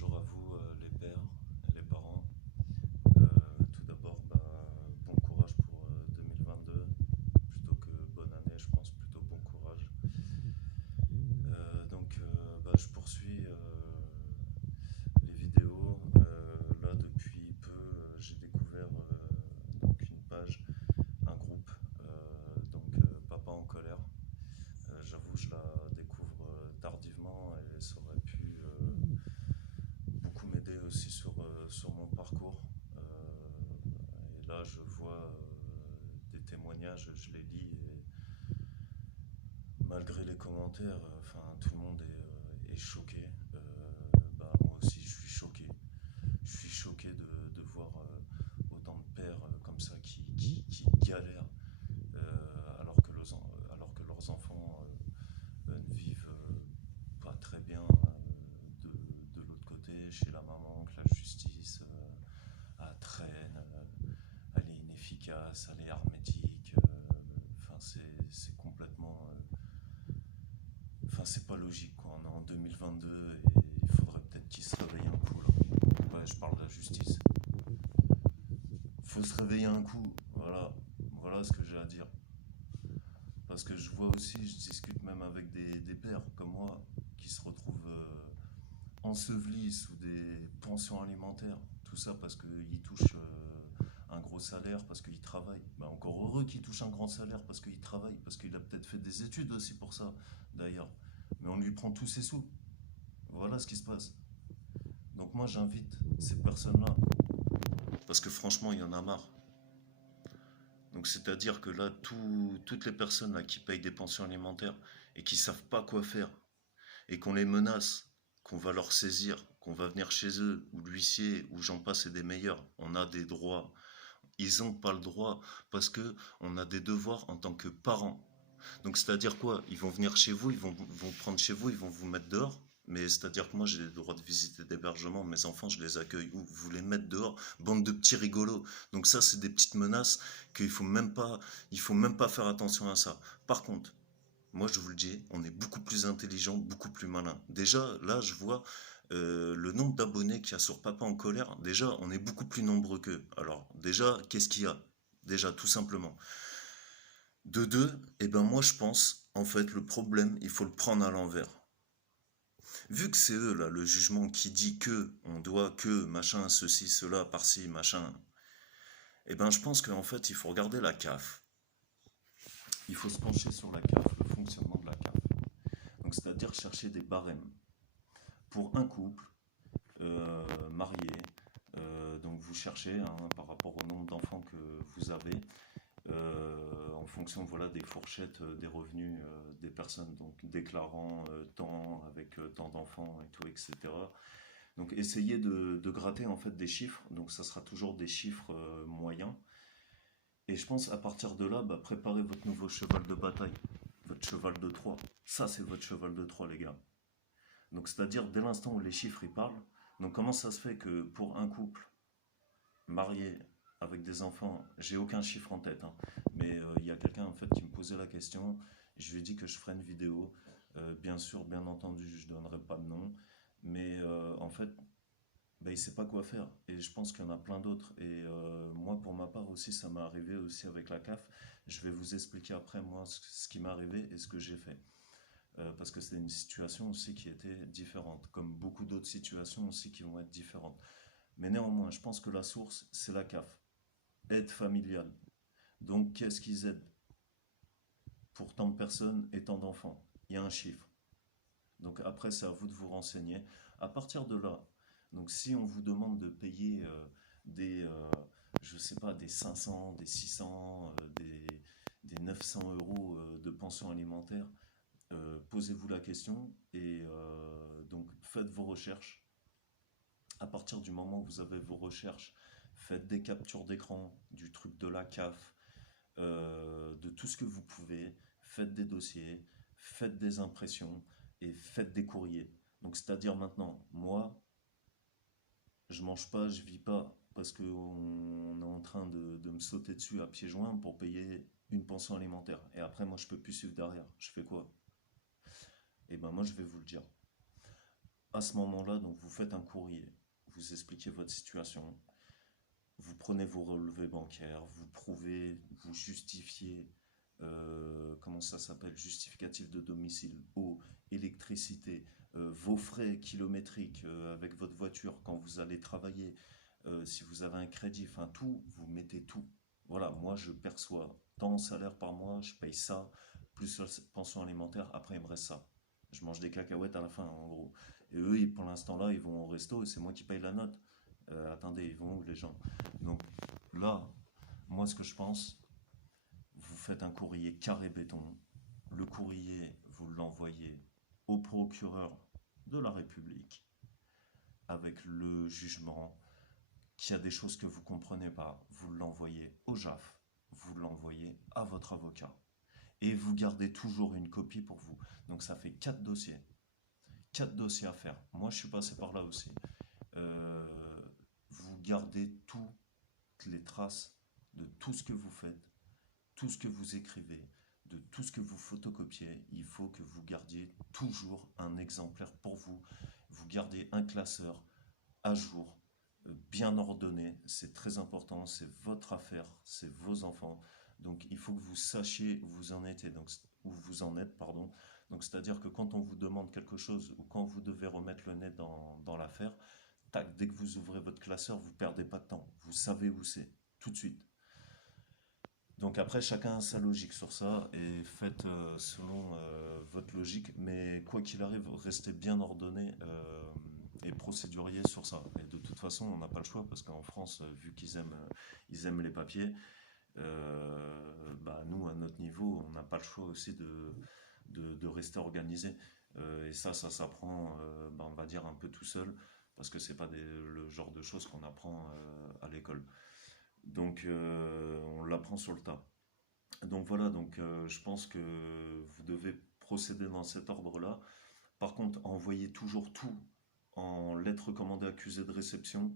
bonjour à vous les pères et les parents. Tout d'abord, bon courage pour 2022. Plutôt que bonne année, je pense plutôt bon courage. Je poursuis les vidéos. Là, depuis peu, j'ai découvert une page, un groupe, Papa en colère. J'avoue, je la découvre tardivement et ça aurait pu beaucoup m'aider aussi sur mon parcours. Et là, je vois des témoignages, je les lis et malgré les commentaires, tout le monde est choqué. Moi aussi, je suis choqué. Je suis choqué de voir autant de pères comme ça qui galèrent alors que leurs enfants ne vivent pas très bien de l'autre côté, chez la maman, que la justice traîne, elle est inefficace, elle est hermétique. C'est complètement. C'est pas logique quoi. On est en 2022 et il faudrait peut-être qu'ils se réveillent un coup là. Ouais, je parle de la justice. Faut se réveiller un coup. Voilà ce que j'ai à dire. Parce que je vois aussi, je discute même avec des pères comme moi qui se retrouvent ensevelis sous des pensions alimentaires. Tout ça parce qu'ils touchent un gros salaire, parce qu'ils travaillent. Encore heureux qu'ils touchent un grand salaire parce qu'ils travaillent, parce qu'il a peut-être fait des études aussi pour ça, d'ailleurs. Mais on lui prend tous ses sous. Voilà ce qui se passe. Donc moi j'invite ces personnes-là, parce que franchement il y en a marre. Donc c'est-à-dire que là, toutes les personnes là, qui payent des pensions alimentaires et qui savent pas quoi faire, et qu'on les menace, qu'on va leur saisir, qu'on va venir chez eux, ou l'huissier, ou j'en passe et des meilleurs, on a des droits. Ils n'ont pas le droit parce que on a des devoirs en tant que parents. Donc c'est-à-dire quoi? Ils vont venir chez vous, vont prendre chez vous, ils vont vous mettre dehors. Mais c'est-à-dire que moi j'ai le droit de visite et d'hébergement, mes enfants je les accueille où? Vous les mettez dehors, bande de petits rigolos. Donc ça c'est des petites menaces il faut même pas faire attention à ça. Par contre, moi je vous le dis, on est beaucoup plus intelligent, beaucoup plus malin. Déjà là je vois le nombre d'abonnés qu'il y a sur Papa en colère, déjà on est beaucoup plus nombreux qu'eux. Alors déjà, qu'est-ce qu'il y a? Déjà tout simplement. De deux, moi je pense, en fait, le problème, il faut le prendre à l'envers. Vu que c'est eux, là, le jugement qui dit que, on doit que, machin, ceci, cela, par-ci, machin, je pense qu'en fait, il faut regarder la CAF. Il faut se pencher sur la CAF, le fonctionnement de la CAF. Donc, c'est-à-dire chercher des barèmes. Pour un couple, marié, donc vous cherchez, hein, par rapport au nombre d'enfants que vous avez, en fonction voilà, des fourchettes des revenus des personnes, donc déclarant tant avec tant d'enfants et tout, etc. Donc essayez de gratter en fait des chiffres, donc ça sera toujours des chiffres moyens. Et je pense à partir de là, préparez votre nouveau cheval de bataille, votre cheval de Troie. Ça c'est votre cheval de Troie les gars. Donc c'est-à-dire dès l'instant où les chiffres y parlent, donc comment ça se fait que pour un couple marié avec des enfants, j'ai aucun chiffre en tête, hein, mais il y a quelqu'un en fait qui me posait la question, je lui ai dit que je ferais une vidéo, bien sûr, bien entendu, je ne donnerai pas de nom, mais en fait, il ne sait pas quoi faire, et je pense qu'il y en a plein d'autres, et moi pour ma part aussi, ça m'est arrivé aussi avec la CAF, je vais vous expliquer après moi ce qui m'est arrivé et ce que j'ai fait. Parce que c'est une situation aussi qui était différente, comme beaucoup d'autres situations aussi qui vont être différentes. Mais néanmoins, je pense que la source, c'est la CAF. Aide familiale. Donc, qu'est-ce qu'ils aident pour tant de personnes et tant d'enfants? Il y a un chiffre. Donc, après, c'est à vous de vous renseigner. À partir de là, donc si on vous demande de payer des, je sais pas, des 500, des 600, des 900 euros de pension alimentaire, posez-vous la question et donc faites vos recherches. À partir du moment où vous avez vos recherches, faites des captures d'écran du truc de la CAF, de tout ce que vous pouvez, faites des dossiers, faites des impressions et faites des courriers. Donc c'est-à-dire maintenant, moi, je mange pas, je vis pas parce qu'on est en train de me sauter dessus à pieds joints pour payer une pension alimentaire. Et après, moi, je peux plus suivre derrière. Je fais quoi? Et moi, je vais vous le dire. à ce moment-là, donc vous faites un courrier, vous expliquez votre situation, vous prenez vos relevés bancaires, vous prouvez, vous justifiez, comment ça s'appelle, justificatif de domicile, eau, électricité, vos frais kilométriques avec votre voiture quand vous allez travailler, si vous avez un crédit, enfin tout, vous mettez tout. Voilà, moi je perçois tant en salaire par mois, je paye ça, plus la pension alimentaire, après il me reste ça. Je mange des cacahuètes à la fin, en gros. Et eux, pour l'instant là, ils vont au resto et c'est moi qui paye la note. Attendez, ils vont où les gens? Donc là, moi ce que je pense, vous faites un courrier carré béton. Le courrier, vous l'envoyez au procureur de la République avec le jugement qu'il y a des choses que vous ne comprenez pas. Vous l'envoyez au JAF, vous l'envoyez à votre avocat. Et vous gardez toujours une copie pour vous. Donc ça fait 4 dossiers. 4 dossiers à faire. Moi, je suis passé par là aussi. Euh, vous gardez toutes les traces de tout ce que vous faites, tout ce que vous écrivez, de tout ce que vous photocopiez. Il faut que vous gardiez toujours un exemplaire pour vous. Vous gardez un classeur à jour, bien ordonné. C'est très important. C'est votre affaire. C'est vos enfants. Donc il faut que vous sachiez où vous en êtes, donc, où vous en êtes, pardon. Donc c'est-à-dire que quand on vous demande quelque chose ou quand vous devez remettre le nez dans l'affaire, tac, dès que vous ouvrez votre classeur, vous ne perdez pas de temps. Vous savez où c'est, tout de suite. Donc après, chacun a sa logique sur ça et faites selon votre logique, mais quoi qu'il arrive, restez bien ordonné et procédurier sur ça. Et de toute façon, on n'a pas le choix parce qu'en France, vu ils aiment les papiers, bah nous, à notre niveau, on n'a pas le choix aussi de rester organisé. Et ça s'apprend, bah, on va dire, un peu tout seul parce que c'est pas le genre de choses qu'on apprend à l'école. Donc on l'apprend sur le tas. Donc voilà, donc je pense que vous devez procéder dans cet ordre-là. Par contre, envoyez toujours tout en lettre recommandée accusé de réception.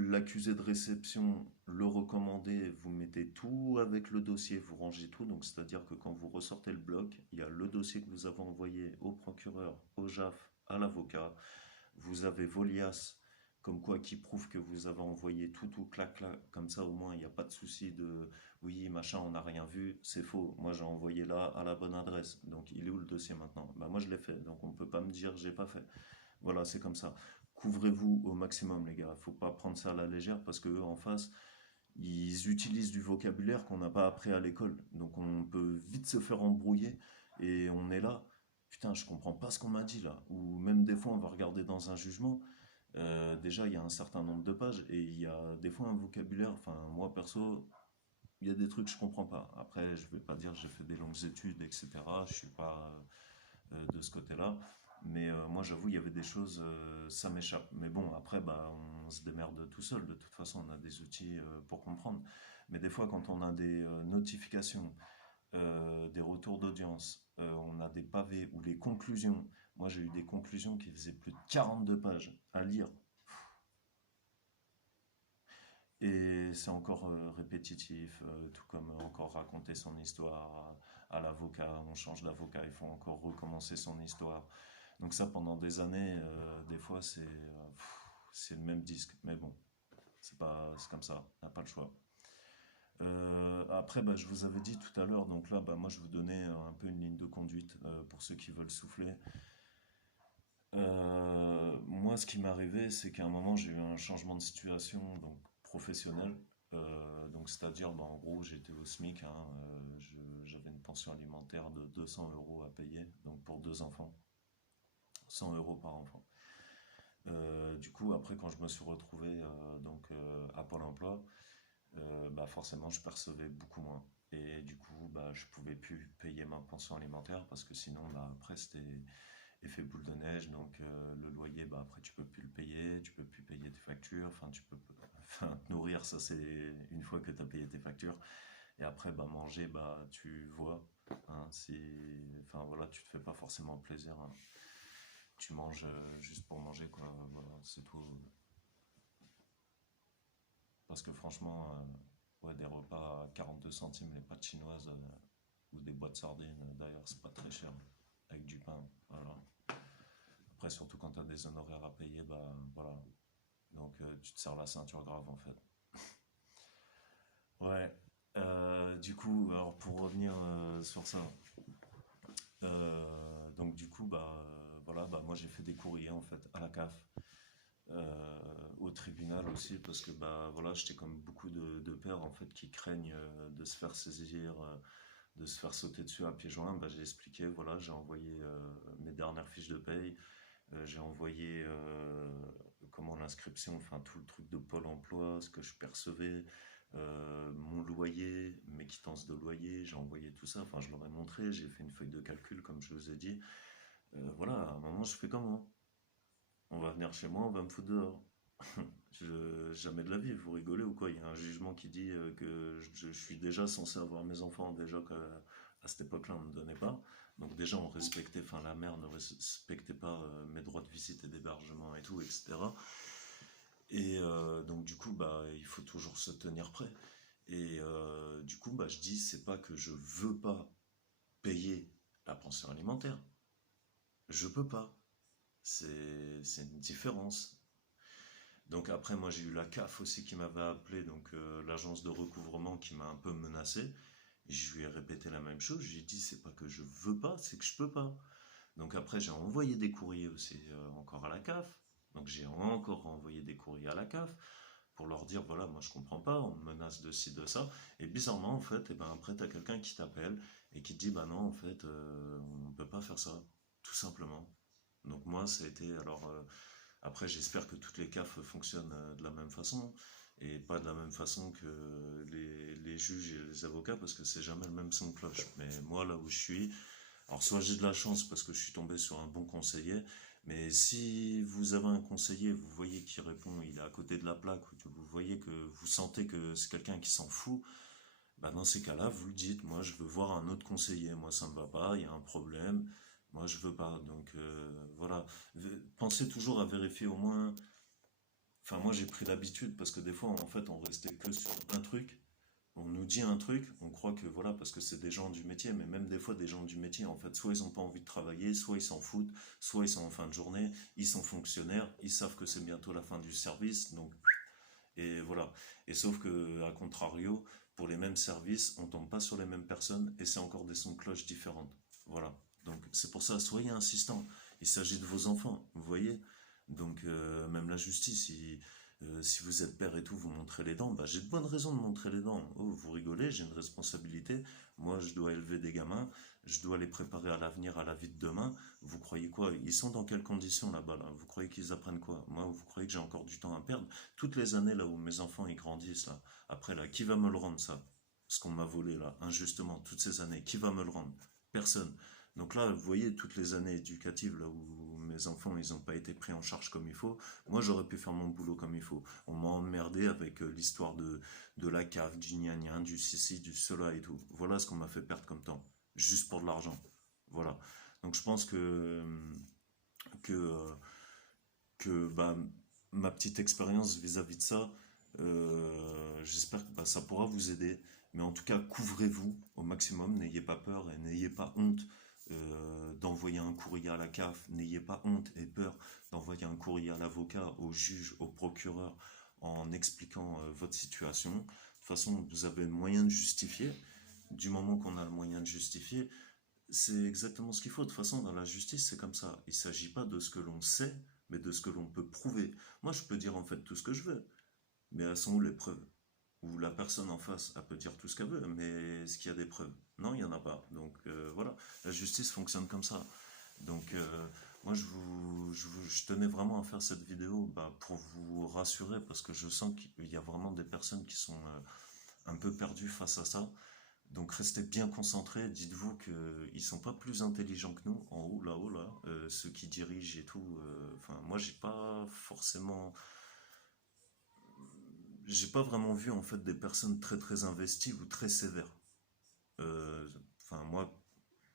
L'accusé de réception, le recommandé, vous mettez tout avec le dossier, vous rangez tout. Donc c'est-à-dire que quand vous ressortez le bloc, il y a le dossier que vous avez envoyé au procureur, au JAF, à l'avocat. Vous avez vos liasses, comme quoi qui prouve que vous avez envoyé tout, clac, clac, comme ça au moins il n'y a pas de souci de oui, machin, on n'a rien vu, c'est faux. Moi j'ai envoyé là à la bonne adresse, donc il est où le dossier maintenant? Bah moi je l'ai fait, donc on ne peut pas me dire j'ai pas fait. Voilà, c'est comme ça. Couvrez-vous au maximum, les gars. Faut pas prendre ça à la légère parce que eux, en face, ils utilisent du vocabulaire qu'on n'a pas appris à l'école. Donc on peut vite se faire embrouiller et on est là. Putain, je comprends pas ce qu'on m'a dit là. Ou même des fois, on va regarder dans un jugement. Déjà, il y a un certain nombre de pages et il y a des fois un vocabulaire. Enfin, moi perso, il y a des trucs que je comprends pas. Après, je vais pas dire que j'ai fait des longues études, etc. Je suis pas de ce côté-là. Mais moi, j'avoue, il y avait des choses, ça m'échappe. Mais bon, après, bah, on se démerde tout seul. De toute façon, on a des outils pour comprendre. Mais des fois, quand on a des notifications, des retours d'audience, on a des pavés ou les conclusions. Moi, j'ai eu des conclusions qui faisaient plus de 42 pages à lire. Et c'est encore répétitif, tout comme encore raconter son histoire à l'avocat. On change d'avocat, il faut encore recommencer son histoire. Donc ça, pendant des années, des fois, c'est le même disque. Mais bon, c'est comme ça, on n'a pas le choix. Après, bah, je vous avais dit tout à l'heure, donc là, bah, moi, je vous donnais un peu une ligne de conduite pour ceux qui veulent souffler. Moi, ce qui m'est arrivé, c'est qu'à un moment, j'ai eu un changement de situation donc professionnel. Donc, c'est-à-dire, bah, en gros, j'étais au SMIC, hein, j'avais une pension alimentaire de 200 euros à payer, donc pour deux enfants, 100 euros par enfant. Du coup, après, quand je me suis retrouvé à Pôle emploi, bah, forcément, je percevais beaucoup moins. Et du coup, bah, je pouvais plus payer ma pension alimentaire parce que sinon, bah, après, c'était effet boule de neige. Donc, le loyer, bah, après, tu peux plus le payer, tu peux plus payer tes factures. Enfin, enfin, te nourrir, ça, c'est une fois que tu as payé tes factures. Et après, bah, manger, bah, tu vois, hein, enfin, voilà, tu te fais pas forcément plaisir, hein. Tu manges juste pour manger, quoi. Voilà, c'est tout. Parce que franchement, ouais, des repas à 42 centimes, les pâtes chinoises ou des boîtes de sardines, d'ailleurs, c'est pas très cher. Avec du pain, voilà. Après, après, surtout quand tu as des honoraires à payer, bah voilà. Donc tu te serres la ceinture grave en fait. Ouais. Du coup, alors pour revenir sur ça, donc du coup, bah voilà, bah moi j'ai fait des courriers en fait à la CAF, au tribunal aussi, parce que bah voilà, j'étais comme beaucoup de pères en fait qui craignent de se faire saisir, de se faire sauter dessus à pieds joints. Bah j'ai expliqué, voilà, j'ai envoyé mes dernières fiches de paye, j'ai envoyé comment l'inscription, enfin tout le truc de Pôle emploi, ce que je percevais, mon loyer, mes quittances de loyer, j'ai envoyé tout ça, enfin je leur ai montré, j'ai fait une feuille de calcul comme je vous ai dit. Voilà, à un moment je fais comment? On va venir chez moi, on va me foutre dehors. Jamais de la vie, vous rigolez ou quoi? Il y a un jugement qui dit que je suis déjà censé avoir mes enfants, déjà qu'à à cette époque-là on ne me donnait pas. Donc déjà on respectait, enfin la mère ne respectait pas mes droits de visite et d'hébergement et tout, etc. Et donc du coup bah il faut toujours se tenir prêt. Et du coup bah je dis c'est pas que je veux pas payer la pension alimentaire, je peux pas. C'est une différence. Donc après, moi j'ai eu la CAF aussi qui m'avait appelé, donc l'agence de recouvrement qui m'a un peu menacé. Et je lui ai répété la même chose. Je lui ai dit c'est pas que je veux pas, c'est que je peux pas. Donc après j'ai envoyé des courriers aussi encore à la CAF. Donc j'ai encore envoyé des courriers à la CAF pour leur dire voilà moi je comprends pas, on me menace de ci de ça. Et bizarrement en fait, et ben après t'as quelqu'un qui t'appelle et qui te dit bah non en fait on peut pas faire ça, tout simplement. Donc moi ça a été alors après, j'espère que toutes les CAF fonctionnent de la même façon et pas de la même façon que les juges et les avocats parce que c'est jamais le même son de cloche. Mais moi, là où je suis, alors soit j'ai de la chance parce que je suis tombé sur un bon conseiller, mais si vous avez un conseiller, vous voyez qu'il répond, il est à côté de la plaque, ou que vous voyez que vous sentez que c'est quelqu'un qui s'en fout, bah dans ces cas-là, vous le dites, moi je veux voir un autre conseiller, moi ça me va pas, il y a un problème, moi je veux pas. Donc voilà, pensez toujours à vérifier au moins. Enfin moi j'ai pris l'habitude parce que des fois en fait on restait que sur un truc, on nous dit un truc, on croit que voilà parce que c'est des gens du métier, mais même des fois des gens du métier en fait, soit ils ont pas envie de travailler, soit ils s'en foutent, soit ils sont en fin de journée, ils sont fonctionnaires, ils savent que c'est bientôt la fin du service, donc et voilà. Et sauf que, à contrario, pour les mêmes services, on tombe pas sur les mêmes personnes et c'est encore des sons de cloche différentes. Voilà. Donc c'est pour ça, soyez insistants. Il s'agit de vos enfants, vous voyez. Donc même la justice, si vous êtes père et tout, vous montrez les dents, bah, j'ai de bonnes raisons de montrer les dents. Oh, vous rigolez, j'ai une responsabilité. Moi, je dois élever des gamins, je dois les préparer à l'avenir, à la vie de demain. Vous croyez quoi? Ils sont dans quelles conditions là-bas là? Vous croyez qu'ils apprennent quoi? Moi, vous croyez que j'ai encore du temps à perdre? Toutes les années là où mes enfants ils grandissent là, après là, qui va me le rendre ça? Ce qu'on m'a volé là, injustement, toutes ces années, qui va me le rendre? Personne. Donc là, vous voyez, toutes les années éducatives là où mes enfants ils n'ont pas été pris en charge comme il faut, moi j'aurais pu faire mon boulot comme il faut. On m'a emmerdé avec l'histoire de la cave, du gna du cici, du cela et tout. Voilà ce qu'on m'a fait perdre comme temps, juste pour de l'argent. Voilà. Donc je pense que, euh, que bah, ma petite expérience vis-à-vis de ça, j'espère que bah, ça pourra vous aider. Mais en tout cas, couvrez-vous au maximum, n'ayez pas peur et n'ayez pas honte d'envoyer un courrier à la CAF, n'ayez pas honte et peur d'envoyer un courrier à l'avocat, au juge, au procureur en expliquant votre situation. De toute façon, vous avez le moyen de justifier. Du moment qu'on a le moyen de justifier, c'est exactement ce qu'il faut. De toute façon, dans la justice, c'est comme ça. Il ne s'agit pas de ce que l'on sait, mais de ce que l'on peut prouver. Moi, je peux dire en fait tout ce que je veux, mais elles sont où les preuves? Ou la personne en face, elle peut dire tout ce qu'elle veut, mais est-ce qu'il y a des preuves? Non, il n'y en a pas. Donc voilà, la justice fonctionne comme ça. Donc moi, je tenais vraiment à faire cette vidéo bah, pour vous rassurer, parce que je sens qu'il y a vraiment des personnes qui sont un peu perdues face à ça. Donc restez bien concentrés, dites-vous qu'ils ne sont pas plus intelligents que nous, en haut, là-haut, là, ceux qui dirigent et tout. Enfin, moi, j'ai pas vraiment vu en fait des personnes très très investies ou très sévères. Enfin, moi,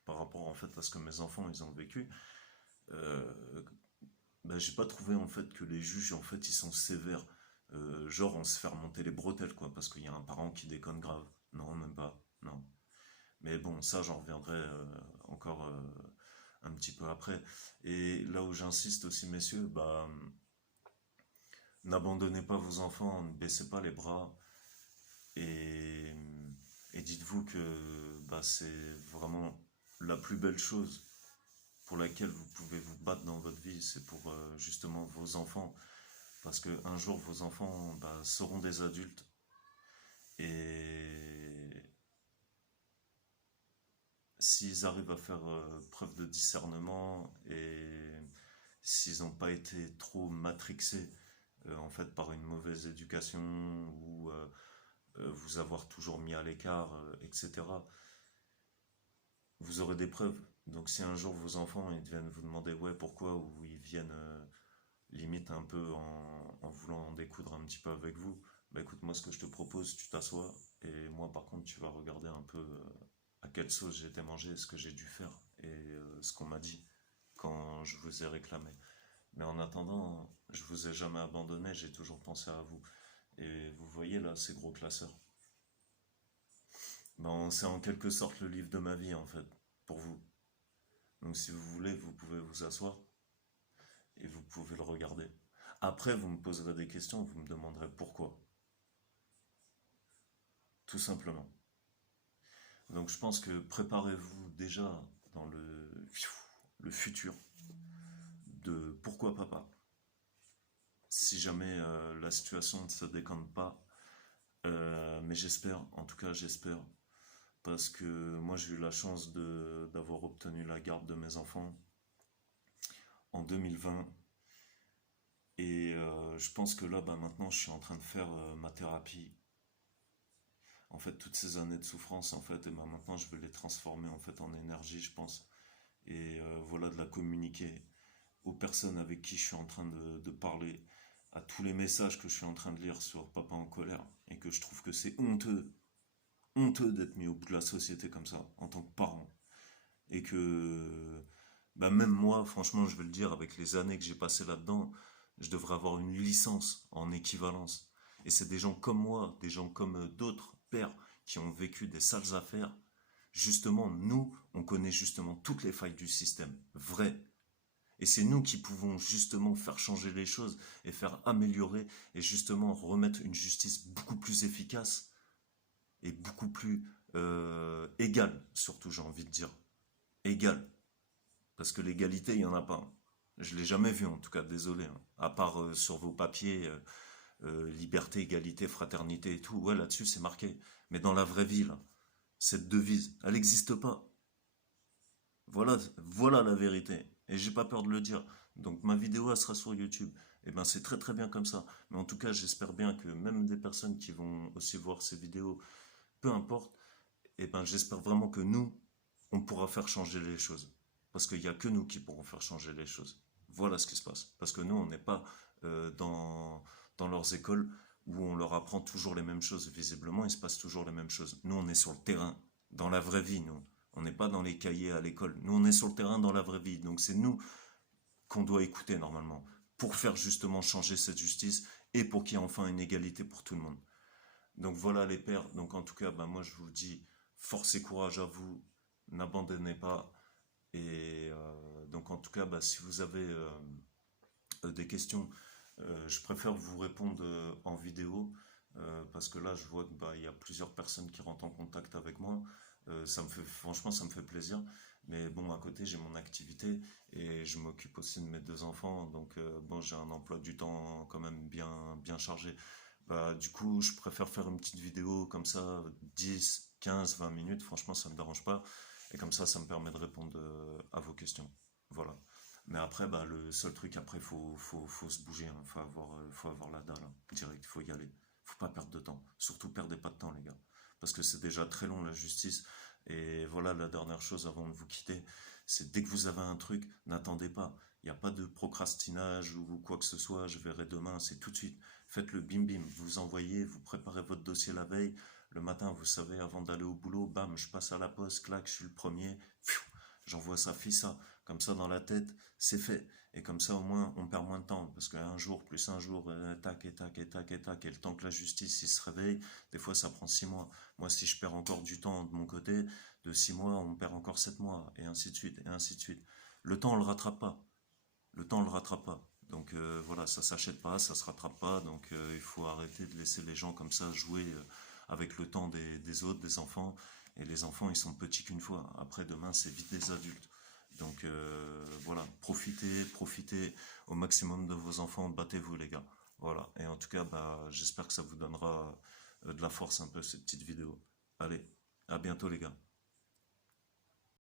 par rapport en fait à ce que mes enfants ils ont vécu, euh, bah, j'ai pas trouvé en fait que les juges en fait ils sont sévères. Genre on se fait remonter les bretelles quoi, parce qu'il y a un parent qui déconne grave. Non, même pas. Non. Mais bon, ça, j'en reviendrai encore un petit peu après. Et là où j'insiste aussi, messieurs, bah, n'abandonnez pas vos enfants, ne baissez pas les bras et, et dites-vous que bah, c'est vraiment la plus belle chose pour laquelle vous pouvez vous battre dans votre vie, c'est pour justement vos enfants. Parce qu'un jour, vos enfants bah, seront des adultes et s'ils arrivent à faire preuve de discernement et s'ils n'ont pas été trop matrixés en fait par une mauvaise éducation ou vous avoir toujours mis à l'écart, etc. Vous aurez des preuves. Donc si un jour vos enfants ils viennent vous demander ouais pourquoi ou ils viennent limite un peu en voulant en découdre un petit peu avec vous, bah écoute moi ce que je te propose tu t'assois et moi par contre tu vas regarder un peu à quelle sauce j'ai été mangé, ce que j'ai dû faire et ce qu'on m'a dit quand je vous ai réclamé. Mais en attendant, je vous ai jamais abandonné, j'ai toujours pensé à vous. Et vous voyez là, ces gros classeurs. Ben, c'est en quelque sorte le livre de ma vie en fait, pour vous. Donc si vous voulez, vous pouvez vous asseoir et vous pouvez le regarder. Après, vous me poserez des questions, vous me demanderez pourquoi. Tout simplement. Donc je pense que préparez-vous déjà dans le futur de pourquoi papa. Si jamais la situation ne se décante pas, mais j'espère, en tout cas j'espère, parce que moi j'ai eu la chance d'avoir obtenu la garde de mes enfants en 2020 et je pense que là bah, maintenant je suis en train de faire ma thérapie. En fait toutes ces années de souffrance en fait et bah, maintenant je vais les transformer en fait en énergie je pense et voilà de la communiquer aux personnes avec qui je suis en train de parler, à tous les messages que je suis en train de lire sur Papa en colère et que je trouve que c'est honteux d'être mis au bout de la société comme ça en tant que parent et que bah même moi, franchement, je vais le dire, avec les années que j'ai passées là-dedans, je devrais avoir une licence en équivalence. Et c'est des gens comme moi, des gens comme d'autres pères qui ont vécu des sales affaires. Justement, nous, on connaît justement toutes les failles du système, vrai. Et c'est nous qui pouvons justement faire changer les choses et faire améliorer et justement remettre une justice beaucoup plus efficace et beaucoup plus égale, surtout j'ai envie de dire. Égale. Parce que l'égalité, il n'y en a pas. Hein. Je ne l'ai jamais vu en tout cas, désolé. Hein. À part sur vos papiers, liberté, égalité, fraternité et tout. Ouais, là-dessus, c'est marqué. Mais dans la vraie vie, là, cette devise, elle n'existe pas. Voilà la vérité. Et j'ai pas peur de le dire. Donc ma vidéo, elle sera sur YouTube. Et ben c'est très très bien comme ça. Mais en tout cas, j'espère bien que même des personnes qui vont aussi voir ces vidéos, peu importe, et ben j'espère vraiment que nous, on pourra faire changer les choses. Parce qu'il n'y a que nous qui pourrons faire changer les choses. Voilà ce qui se passe. Parce que nous, on n'est pas dans leurs écoles où on leur apprend toujours les mêmes choses. Visiblement, il se passe toujours les mêmes choses. Nous, on est sur le terrain, dans la vraie vie, nous. On n'est pas dans les cahiers à l'école. Nous, on est sur le terrain dans la vraie vie. Donc, c'est nous qu'on doit écouter normalement pour faire justement changer cette justice et pour qu'il y ait enfin une égalité pour tout le monde. Donc voilà les pères. Donc en tout cas, bah, moi je vous dis, force et courage à vous, n'abandonnez pas. Et donc en tout cas, bah, si vous avez des questions, je préfère vous répondre en vidéo parce que là je vois qu'il bah, y a plusieurs personnes qui rentrent en contact avec moi. Franchement, ça me fait plaisir. Mais bon, à côté, j'ai mon activité et je m'occupe aussi de mes deux enfants. Donc bon, j'ai un emploi du temps quand même bien chargé. Bah, du coup, je préfère faire une petite vidéo comme ça, 10, 15, 20 minutes. Franchement, ça me dérange pas. Et comme ça me permet de répondre à vos questions. Voilà. Mais après, bah, le seul truc, après, faut se bouger. Hein. Faut avoir la dalle. Hein. Direct, faut y aller. Faut pas perdre de temps. Surtout, perdez pas de temps, les gars. Parce que c'est déjà très long, la justice. Et voilà, la dernière chose avant de vous quitter, c'est dès que vous avez un truc, n'attendez pas. Il n'y a pas de procrastinage ou quoi que ce soit, je verrai demain, c'est tout de suite. Faites le bim bim, vous envoyez, vous préparez votre dossier la veille. Le matin, vous savez, avant d'aller au boulot, bam, je passe à la poste, clac, je suis le premier. J'envoie ça, fit ça. Comme ça, dans la tête, c'est fait. Et comme ça, au moins, on perd moins de temps. Parce qu'un jour, plus un jour, tac, et tac, et tac, et tac. Et le temps que la justice il se réveille, des fois, ça prend 6 mois. Moi, si je perds encore du temps de mon côté, de 6 mois, on perd encore 7 mois. Et ainsi de suite, et ainsi de suite. Le temps, on le rattrape pas. Le temps, on le rattrape pas. Donc voilà, ça s'achète pas, ça se rattrape pas. Donc il faut arrêter de laisser les gens comme ça jouer avec le temps des autres, des enfants. Et les enfants, ils sont petits qu'une fois. Après, demain, c'est vite des adultes. Donc voilà, profitez au maximum de vos enfants, battez-vous les gars. Voilà, et en tout cas, bah, j'espère que ça vous donnera de la force un peu cette petite vidéo. Allez, à bientôt les gars.